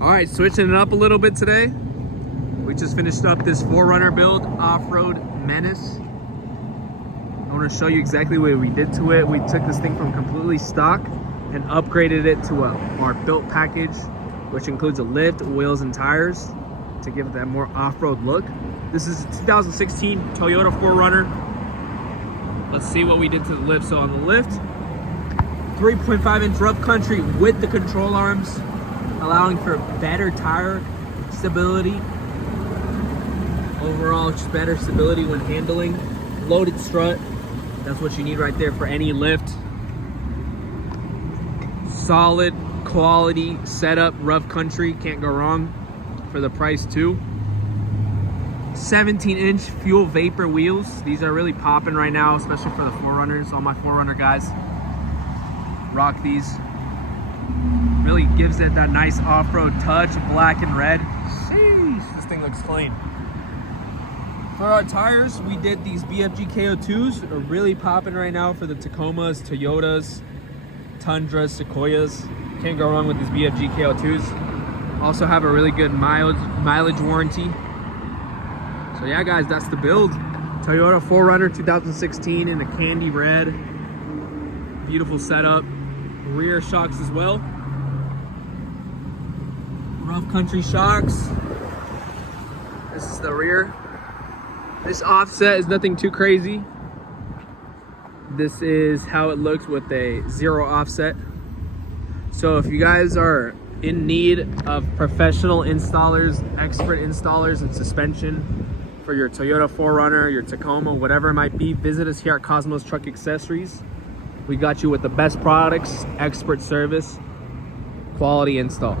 All right, switching it up a little bit today. We just finished up this 4Runner build, off-road menace. I want to show you exactly what we did to it. We took this thing from completely stock and upgraded it to our built package, which includes a lift, wheels, and tires to give it that more off-road look. This is a 2016 Toyota 4Runner. Let's see what we did to the lift. So on the lift, 3.5-inch rough country with the control arms, allowing for better tire stability. Overall, just better stability when handling. Loaded strut, that's what you need right there for any lift. Solid quality setup, rough country, can't go wrong for the price too. 17-inch fuel vapor wheels. These are really popping right now, especially for the 4Runners. All my 4Runner guys rock these. Really gives it that nice off-road touch, black and red. Sheesh, this thing looks clean. For our tires, we did these BFG KO2s. Are really popping right now for the Tacomas, Toyotas, Tundras, Sequoias. Can't go wrong with these BFG KO2s. Also have a really good mileage warranty. So yeah, guys, that's the build. Toyota 4Runner 2016 in a candy red. Beautiful setup. Rear shocks as well. Rough country shocks. This is the rear. This offset is nothing too crazy. This is how it looks with a 0 offset. So if you guys are in need of professional installers, expert installers in suspension for your Toyota 4Runner, your Tacoma, whatever it might be, visit us here at Cosmos Truck Accessories. We got you with the best products, expert service, quality install.